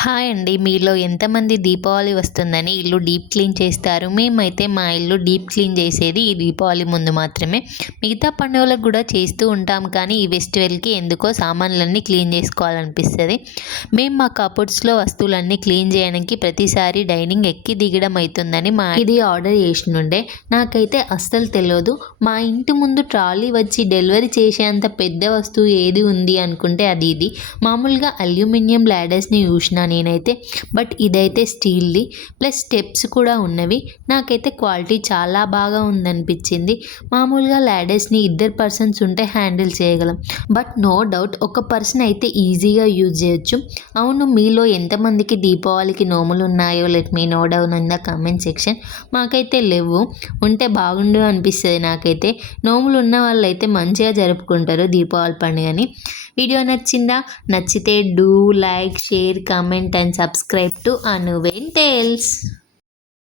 Hi అండి. మీలో ఎంతమంది దీపావళి వస్తుందని ఇల్లు డీప్ క్లీన్ చేస్తారు? మేమైతే మా ఇల్లు డీప్ క్లీన్ చేసేది ఈ దీపావళి ముందు మాత్రమే. మిగతా పండుగలకు కూడా చేస్తూ ఉంటాం, కానీ ఈ ఫెస్టివల్‌కి ఎందుకో సామాన్లన్నీ క్లీన్ చేసుకోవాలనిపిస్తది. మేము మా కబోర్డ్స్‌లో వస్తువులన్నీ క్లీన్ చేయడానికి ప్రతిసారి డైనింగ్ ఎక్కి దిగడం అయితుందని ఇది ఆర్డర్ చేసినుండే. నాకైతే అస్సలు తెలవదు. మా ఇంటి ముందు ట్రాలీ వచ్చి డెలివరీ చేసేంత పెద్ద వస్తువు ఏది ఉంది అనుకుంటే అది ఇది. మామూలుగా అల్యూమినియం ల్యాడర్స్‌ని చూసిన నేనైతే, బట్ ఇదైతే స్టీల్ది, ప్లస్ స్టెప్స్ కూడా ఉన్నవి. నాకైతే క్వాలిటీ చాలా బాగా ఉందనిపించింది. మామూలుగా ల్యాడర్స్ని 2 పర్సన్స్ ఉంటే హ్యాండిల్ చేయగలం, బట్ నో డౌట్ ఒక పర్సన్ అయితే ఈజీగా యూజ్ చేయొచ్చు. అవును, మీలో ఎంతమందికి దీపావళికి నోములు ఉన్నాయో let me know down in the comment section. మాకైతే లేవు, ఉంటే బాగుండు అనిపిస్తుంది నాకైతే. నోములు ఉన్న వాళ్ళు అయితే మంచిగా జరుపుకుంటారు దీపావళి పండుగని. వీడియో నచ్చిందా? నచ్చితే do like, share, comment and subscribe to Anuven Tales.